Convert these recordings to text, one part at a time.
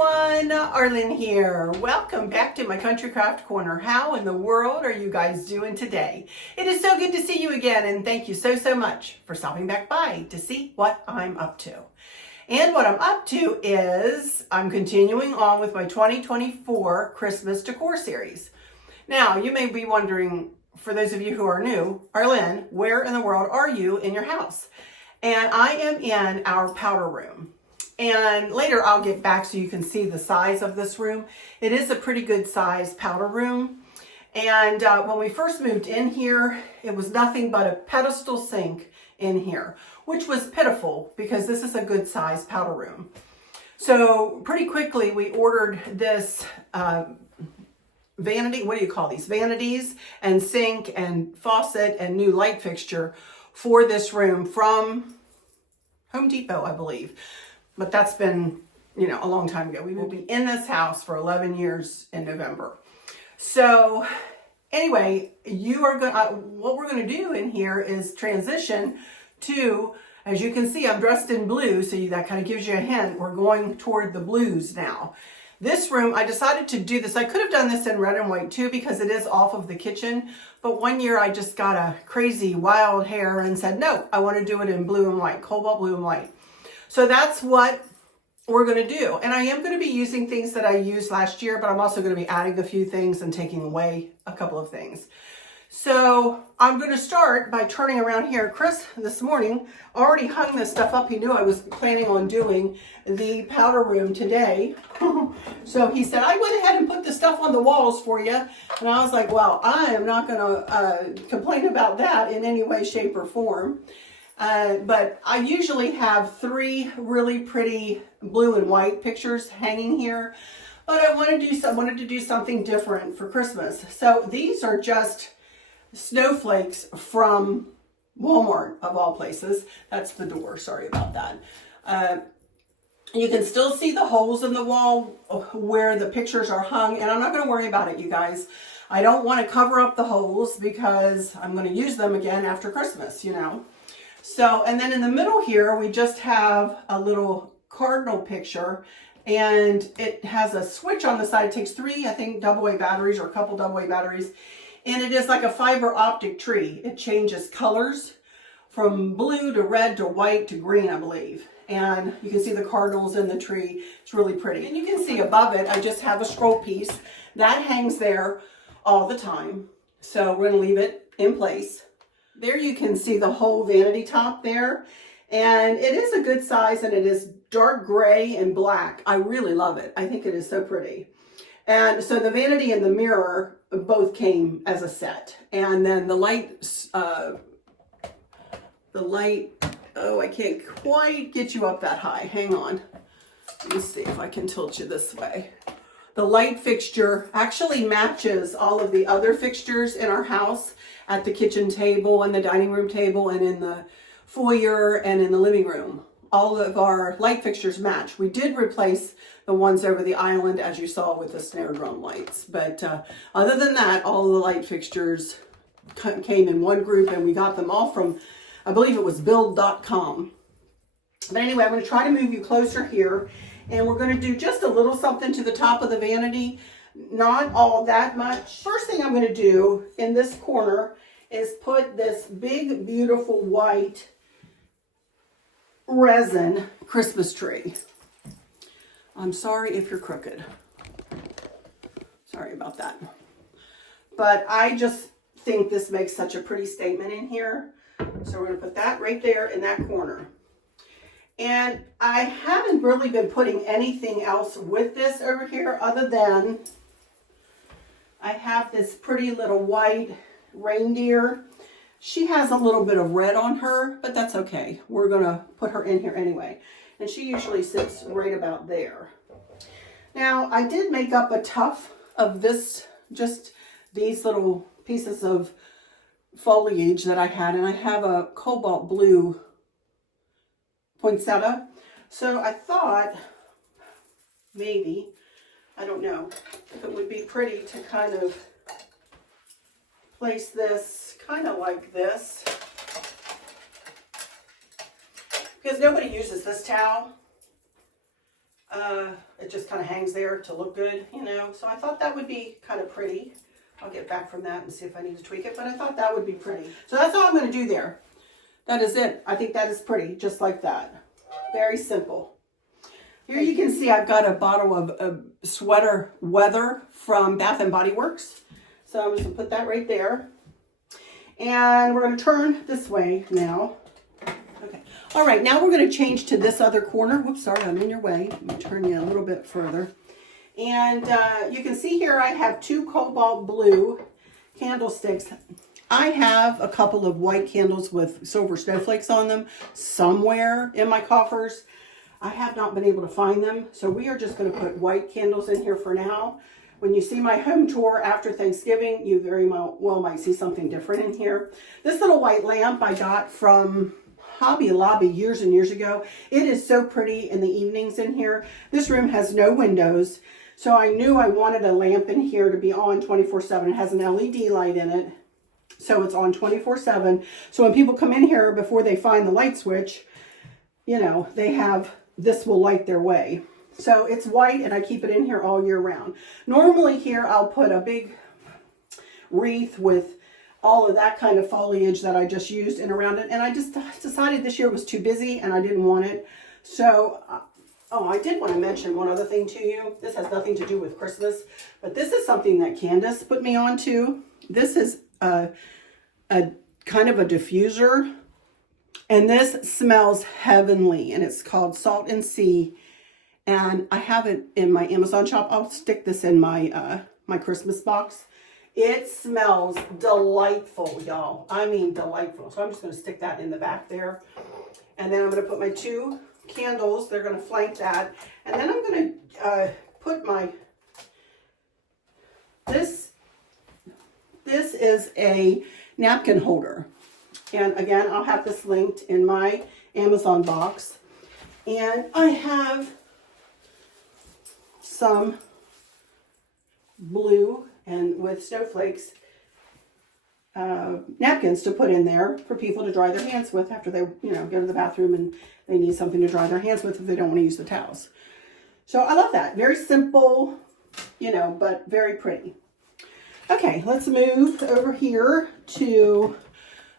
everyone, Arlynn here. Welcome back to my Country Craft Corner. How in the world are you guys doing today? It is so good to see you again, and thank you so much for stopping back by to see what I'm up to. And what I'm up to is I'm continuing on with my 2024 Christmas decor series. Now, you may be wondering, for those of you who are new, Arlynn, where in the world are you in your house? And I am in our powder room. And later I'll get back so you can see the size of this room. It is a pretty good size powder room. And when we first moved in here, it was nothing but a pedestal sink in here, which was pitiful because this is a good size powder room. So pretty quickly we ordered this vanity, what do you call these? Vanities and sink and faucet and new light fixture for this room from Home Depot, I believe. But that's been, a long time ago. We will be in this house for 11 years in November. So anyway, what we're going to do in here is transition to, as you can see, I'm dressed in blue. So that kind of gives you a hint. We're going toward the blues now. This room, I decided to do this. I could have done this in red and white too, because it is off of the kitchen. But one year I just got a crazy wild hair and said, no, I want to do it in blue and white, cobalt blue and white. So that's what we're going to do. And I am going to be using things that I used last year, but I'm also going to be adding a few things and taking away a couple of things. So I'm going to start by turning around here. Chris, this morning, already hung this stuff up. He knew I was planning on doing the powder room today. So he said, I went ahead and put the stuff on the walls for you. And I was like, well, I am not going to complain about that in any way, shape, or form. But I usually have 3 really pretty blue and white pictures hanging here, but I wanted to do something different for Christmas. So these are just snowflakes from Walmart, of all places. That's the door. Sorry about that. You can still see the holes in the wall where the pictures are hung, and I'm not going to worry about it, you guys. I don't want to cover up the holes because I'm going to use them again after Christmas, So, and then in the middle here, we just have a little cardinal picture, and it has a switch on the side. It takes 3, I think, AA batteries or a couple AA batteries, and it is like a fiber optic tree. It changes colors from blue to red to white to green, I believe. And you can see the cardinals in the tree. It's really pretty. And you can see above it, I just have a scroll piece that hangs there all the time. So we're going to leave it in place. There you can see the whole vanity top there, and it is a good size, and it is dark gray and black. I really love it. I think it is so pretty. And so the vanity and the mirror both came as a set, and then the light, oh, I can't quite get you up that high. Hang on. Let me see if I can tilt you this way. The light fixture actually matches all of the other fixtures in our house at the kitchen table and the dining room table and in the foyer and in the living room. All of our light fixtures match. We did replace the ones over the island, as you saw, with the snare drum lights. But other than that, all the light fixtures came in one group, and we got them all from, I believe it was build.com. But anyway, I'm going to try to move you closer here. And we're going to do just a little something to the top of the vanity, not all that much. First thing I'm going to do in this corner is put this big, beautiful white resin Christmas tree. I'm sorry if you're crooked. Sorry about that. But I just think this makes such a pretty statement in here. So we're going to put that right there in that corner. And I haven't really been putting anything else with this over here other than I have this pretty little white reindeer. She has a little bit of red on her, but that's okay. We're going to put her in here anyway. And she usually sits right about there. Now, I did make up a tuft of this, just these little pieces of foliage that I had. And I have a cobalt blue poinsettia. So I thought maybe, I don't know, if it would be pretty to kind of place this kind of like this. Because nobody uses this towel. It just kind of hangs there to look good, you know. So I thought that would be kind of pretty. I'll get back from that and see if I need to tweak it, but I thought that would be pretty. So that's all I'm going to do there. That is it. I think that is pretty, just like that. Very simple. Here you can see I've got a bottle of Sweater Weather from Bath and Body Works. So I'm just going to put that right there. And we're going to turn this way now. Okay. All right, now we're going to change to this other corner. Whoops, sorry, I'm in your way. Let me turn you a little bit further. And you can see here I have 2 cobalt blue candlesticks. I have a couple of white candles with silver snowflakes on them somewhere in my coffers. I have not been able to find them. So we are just going to put white candles in here for now. When you see my home tour after Thanksgiving, you very well might see something different in here. This little white lamp I got from Hobby Lobby years and years ago. It is so pretty in the evenings in here. This room has no windows. So I knew I wanted a lamp in here to be on 24/7. It has an LED light in it. So it's on 24/7. So when people come in here before they find the light switch, you know, this will light their way. So it's white and I keep it in here all year round. Normally here I'll put a big wreath with all of that kind of foliage that I just used in around it. And I just decided this year was too busy and I didn't want it. So, oh, I did want to mention one other thing to you. This has nothing to do with Christmas, but this is something that Candace put me on to. This is a kind of a diffuser. And this smells heavenly, and it's called Salt and Sea. And I have it in my Amazon shop. I'll stick this in my my Christmas box. It smells delightful, y'all. I mean, delightful. So I'm just going to stick that in the back there. And then I'm going to put my 2 candles. They're going to flank that. And then I'm going to put my... This is a napkin holder. And again, I'll have this linked in my Amazon box. And I have some blue and with snowflakes napkins to put in there for people to dry their hands with after they, you know, go to the bathroom and they need something to dry their hands with if they don't want to use the towels. So I love that. Very simple, you know, but very pretty. Okay, let's move over here to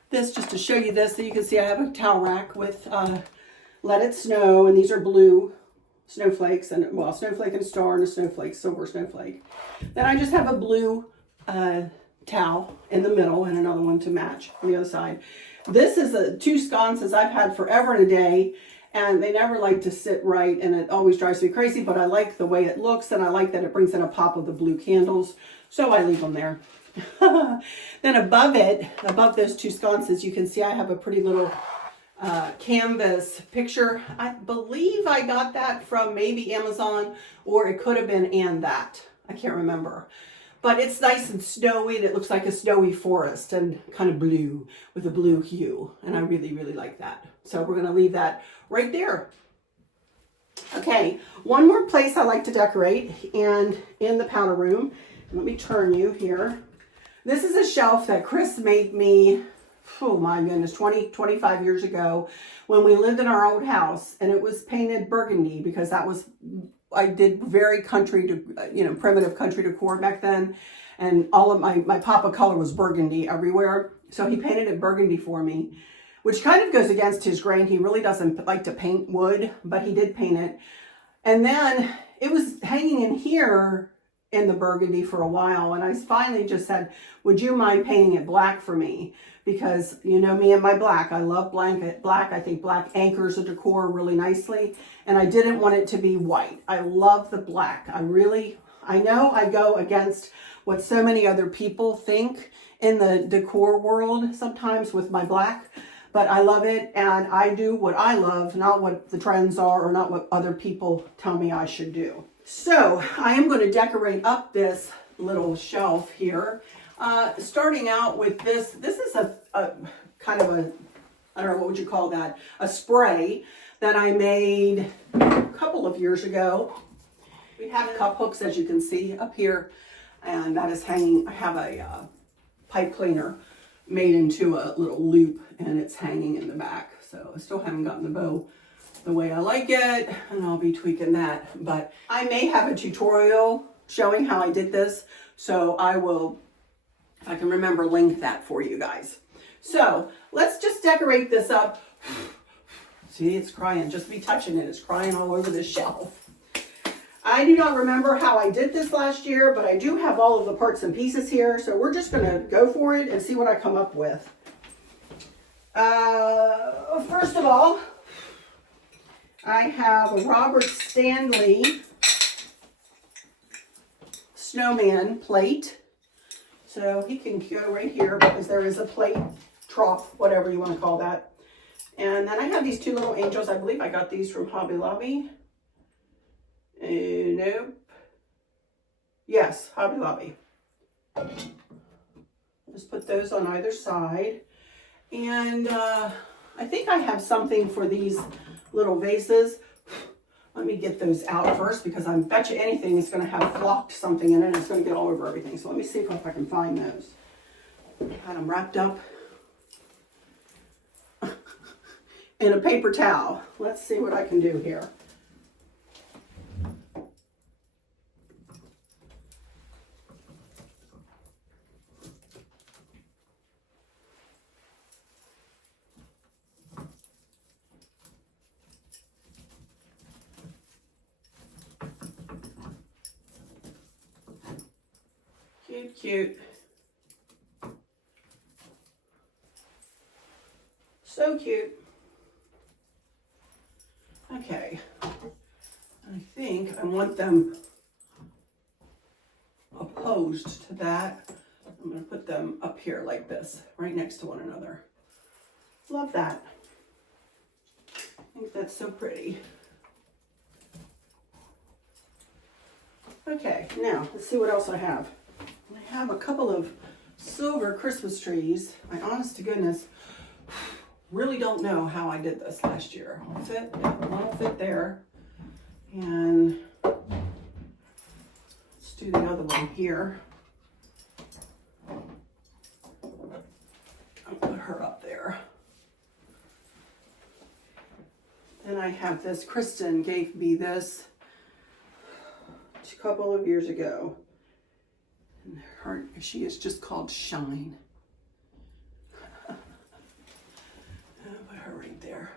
this just to show you this. So you can see I have a towel rack with Let It Snow, and these are blue snowflakes, and well, snowflake and star and a snowflake, silver snowflake. Then I just have a blue towel in the middle and another one to match on the other side. This is 2 sconces I've had forever and a day, and they never like to sit right, and it always drives me crazy, but I like the way it looks, and I like that it brings in a pop of the blue candles, so I leave them there. Then above it, above those 2 sconces, you can see I have a pretty little canvas picture. I believe I got that from maybe Amazon, or it could have been And That. I can't remember. But it's nice and snowy, and it looks like a snowy forest and kind of blue with a blue hue. And I really, really like that. So we're going to leave that right there. Okay, one more place I like to decorate, and in the powder room. Let me turn you here. This is a shelf that Chris made me, oh my goodness, 25 years ago when we lived in our old house, and it was painted burgundy because that was, I did very primitive country decor back then, and all of my pop of color was burgundy everywhere. So he painted it burgundy for me, which kind of goes against his grain. He really doesn't like to paint wood, but he did paint it. And then it was hanging in here in the burgundy for a while, and I finally just said, would you mind painting it black for me? Because you know me and my black. I love black. I think black anchors the decor really nicely, and I didn't want it to be white. I love the black. I know I go against what so many other people think in the decor world sometimes with my black, but I love it, and I do what I love, not what the trends are or not what other people tell me I should do. So I am going to decorate up this little shelf here, starting out with this. This is a kind of a, I don't know, what would you call that? A spray that I made a couple of years ago. We have cup hooks, as you can see up here, and that is hanging. I have a pipe cleaner made into a little loop, and it's hanging in the back. So I still haven't gotten the bow the way I like it, and I'll be tweaking that. But I may have a tutorial showing how I did this, so I will, if I can remember, link that for you guys. So let's just decorate this up. See, it's crying, just be touching it. It's crying all over the shelf. I do not remember how I did this last year, but I do have all of the parts and pieces here. So we're just gonna go for it and see what I come up with. First of all, I have a Robert Stanley snowman plate. So he can go right here because there is a plate, trough, whatever you want to call that. And then I have these two little angels. I believe I got these from Hobby Lobby. Nope. Yes, Hobby Lobby. Just put those on either side. And I think I have something for these little vases. Let me get those out first because I bet you anything is going to have flocked something in it and it's going to get all over everything. So let me see if I can find those. Got them wrapped up in a paper towel. Let's see what I can do here. Cute, cute. So cute. Okay. I think I want them opposed to that. I'm going to put them up here like this, right next to one another. Love that. I think that's so pretty. Okay, now let's see what else I have. I have a couple of silver Christmas trees. I honest to goodness really don't know how I did this last year. One will fit there. And let's do the other one here. I'll put her up there. Then I have this, Kristen gave me this a couple of years ago. And she is just called Shine. I'll put her right there.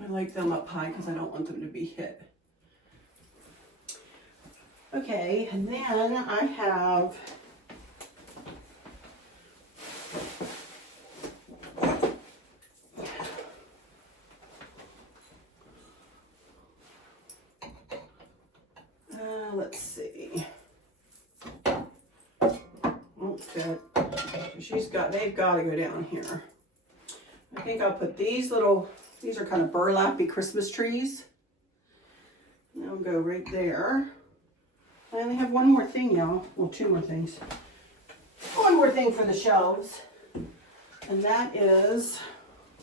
I like them up high because I don't want them to be hit. Okay, and then I have let's see. Won't fit. They've got to go down here. I think I'll put these are kind of burlappy Christmas trees. And they'll go right there. I only have one more thing, y'all. Well, two more things. One more thing for the shelves. And that is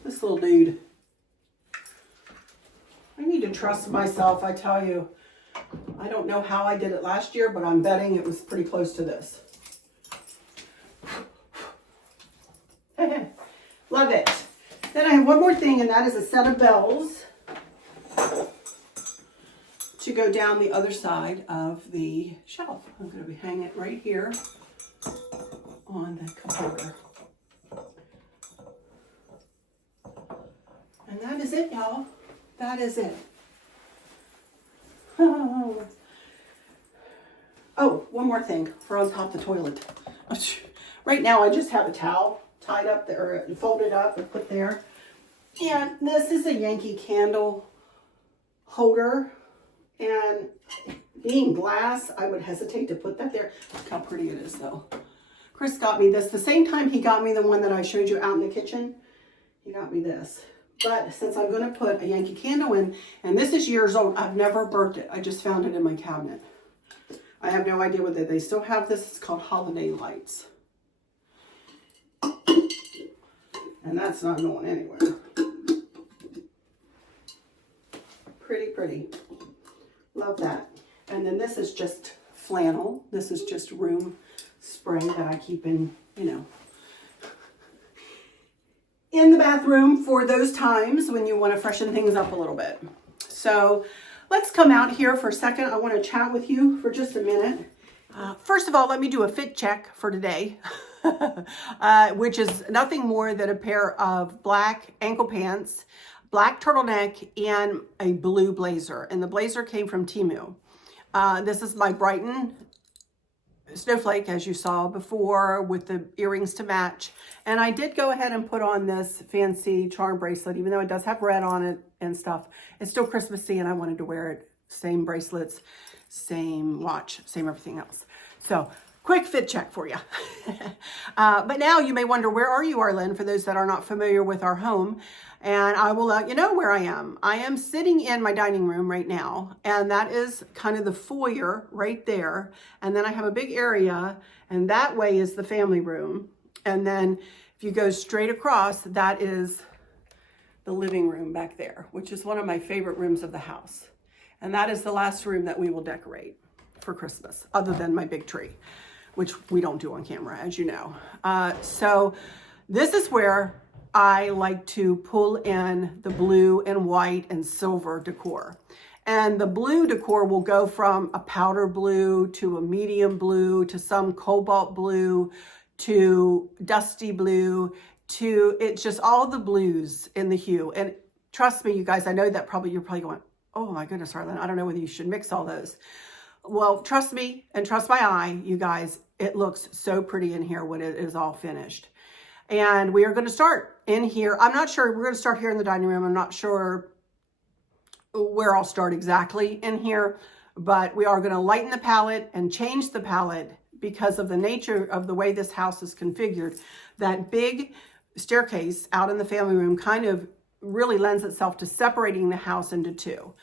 this little dude. I need to trust myself, I tell you. I don't know how I did it last year, but I'm betting it was pretty close to this. Love it. Then I have one more thing, and that is a set of bells to go down the other side of the shelf. I'm going to be hanging it right here on the computer. And that is it, y'all. That is it. Oh, one more thing for on top of the toilet. Right now I just have a towel tied up there, folded up and put there. And this is a Yankee Candle holder. And being glass, I would hesitate to put that there. Look how pretty it is though. Chris got me this the same time he got me the one that I showed you out in the kitchen. He got me this. But since I'm going to put a Yankee Candle in, and this is years old, I've never burnt it. I just found it in my cabinet. I have no idea whether they still have this. It's called Holiday Lights. And that's not going anywhere. Pretty, pretty. Love that. And then this is just flannel. This is just room spray that I keep in, in the bathroom for those times when you want to freshen things up a little bit. So let's come out here for a second. I want to chat with you for just a minute. First of all, let me do a fit check for today, which is nothing more than a pair of black ankle pants, black turtleneck, and a blue blazer. And the blazer came from Temu. This is my Brighton snowflake, as you saw before, with the earrings to match. And I did go ahead and put on this fancy charm bracelet, even though it does have red on it and stuff. It's still Christmassy, and I wanted to wear it. Same bracelets, same watch, same everything else. So quick fit check for you. But now you may wonder, where are you, Arlynn, for those that are not familiar with our home? And I will let you know where I am. I am sitting in my dining room right now, and that is kind of the foyer right there. And then I have a big area, and that way is the family room. And then if you go straight across, that is the living room back there, which is one of my favorite rooms of the house. And that is the last room that we will decorate for Christmas, other than my big tree, which we don't do on camera, as you know. So this is where I like to pull in the blue and white and silver decor. And the blue decor will go from a powder blue to a medium blue to some cobalt blue to dusty blue to, it's just all the blues in the hue. And trust me, you guys, I know that you're probably going, oh my goodness, Arlynn, I don't know whether you should mix all those. Well, trust me and trust my eye, you guys, it looks so pretty in here when it is all finished. And we are going to start in here. I'm not sure. We're going to start here in the dining room. I'm not sure where I'll start exactly in here, but we are going to lighten the palette and change the palette because of the nature of the way this house is configured. That big staircase out in the family room kind of really lends itself to separating the house into two.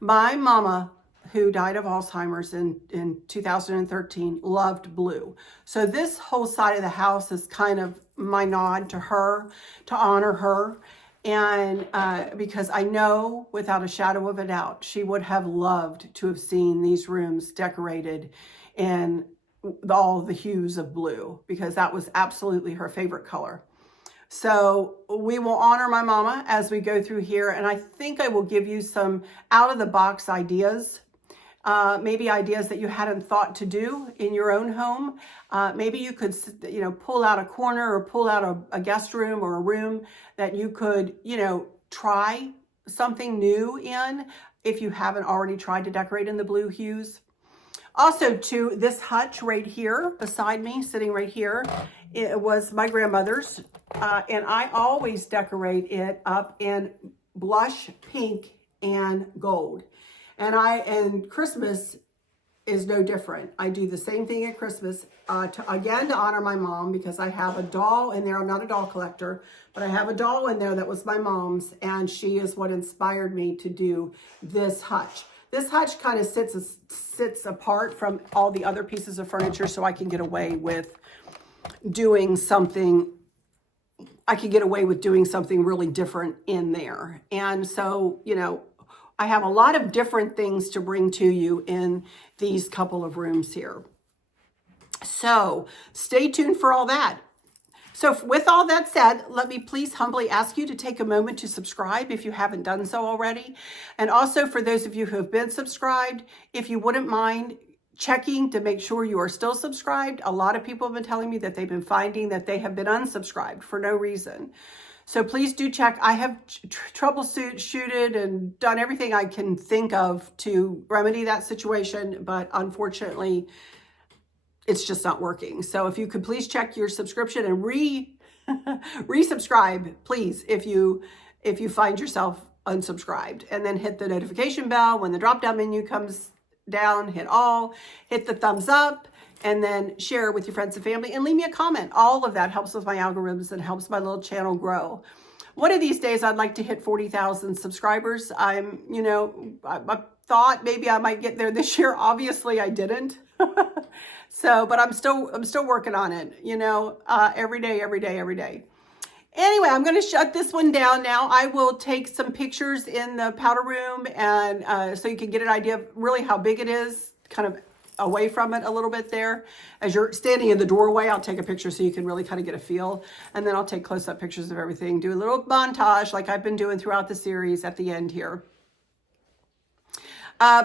My mama, who died of Alzheimer's in 2013, loved blue. So this whole side of the house is kind of my nod to her, to honor her. And because I know without a shadow of a doubt, she would have loved to have seen these rooms decorated in all the hues of blue, because that was absolutely her favorite color. So we will honor my mama as we go through here. And I think I will give you some out of the box ideas. Maybe ideas that you hadn't thought to do in your own home. Maybe you could, pull out a corner or pull out a guest room or a room that you could, try something new in if you haven't already tried to decorate in the blue hues. Also, too, this hutch right here beside me, sitting right here, it was my grandmother's, and I always decorate it up in blush pink and gold. And Christmas is no different. I do the same thing at Christmas, to honor my mom, because I have a doll in there. I'm not a doll collector, but I have a doll in there that was my mom's, and she is what inspired me to do this hutch. This hutch kind of sits apart from all the other pieces of furniture, so I can get away with doing something. I could get away with doing something really different in there. And so, I have a lot of different things to bring to you in these couple of rooms here. So stay tuned for all that. So with all that said, let me please humbly ask you to take a moment to subscribe if you haven't done so already. And also for those of you who have been subscribed, if you wouldn't mind checking to make sure you are still subscribed. A lot of people have been telling me that they've been finding that they have been unsubscribed for no reason. So please do check. I have troubleshooted and done everything I can think of to remedy that situation, but unfortunately, it's just not working. So if you could please check your subscription and resubscribe, please, if you find yourself unsubscribed, and then hit the notification bell when the drop-down menu comes down, hit all, hit the thumbs up, and then share with your friends and family, and leave me a comment. All of that helps with my algorithms and helps my little channel grow. One of these days, I'd like to hit 40,000 subscribers. I thought maybe I might get there this year. Obviously, I didn't. So, but I'm still working on it, every day. Anyway, I'm going to shut this one down now. I will take some pictures in the powder room, and so you can get an idea of really how big it is, kind of away from it a little bit there. As you're standing in the doorway, I'll take a picture so you can really kind of get a feel. And then I'll take close-up pictures of everything. Do a little montage like I've been doing throughout the series at the end here.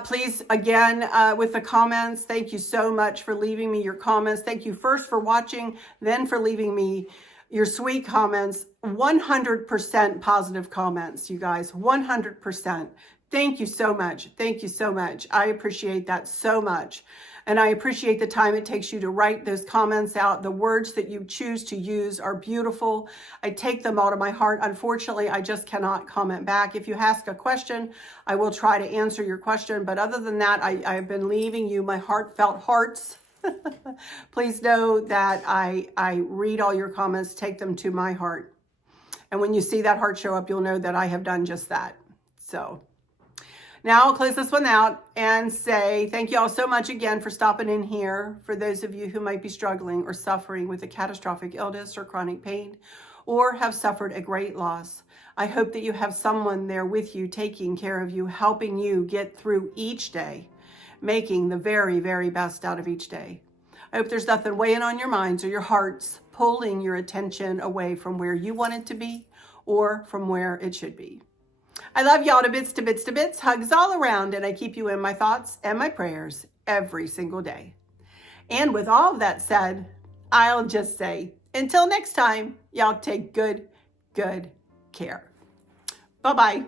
Please, again, with the comments, thank you so much for leaving me your comments. Thank you first for watching, then for leaving me your sweet comments. 100% positive comments, you guys, 100%. Thank you so much. Thank you so much. I appreciate that so much. And I appreciate the time it takes you to write those comments out. The words that you choose to use are beautiful. I take them all to my heart. Unfortunately, I just cannot comment back. If you ask a question, I will try to answer your question. But other than that, I have been leaving you my heartfelt hearts. Please know that I read all your comments, take them to my heart. And when you see that heart show up, you'll know that I have done just that. So now I'll close this one out and say thank you all so much again for stopping in here. For those of you who might be struggling or suffering with a catastrophic illness or chronic pain, or have suffered a great loss, I hope that you have someone there with you, taking care of you, helping you get through each day, making the very, very best out of each day. I hope there's nothing weighing on your minds or your hearts, pulling your attention away from where you want it to be or from where it should be. I love y'all to bits, to bits, to bits. Hugs all around, and I keep you in my thoughts and my prayers every single day. And with all of that said, I'll just say, until next time, y'all take good care. Bye-bye.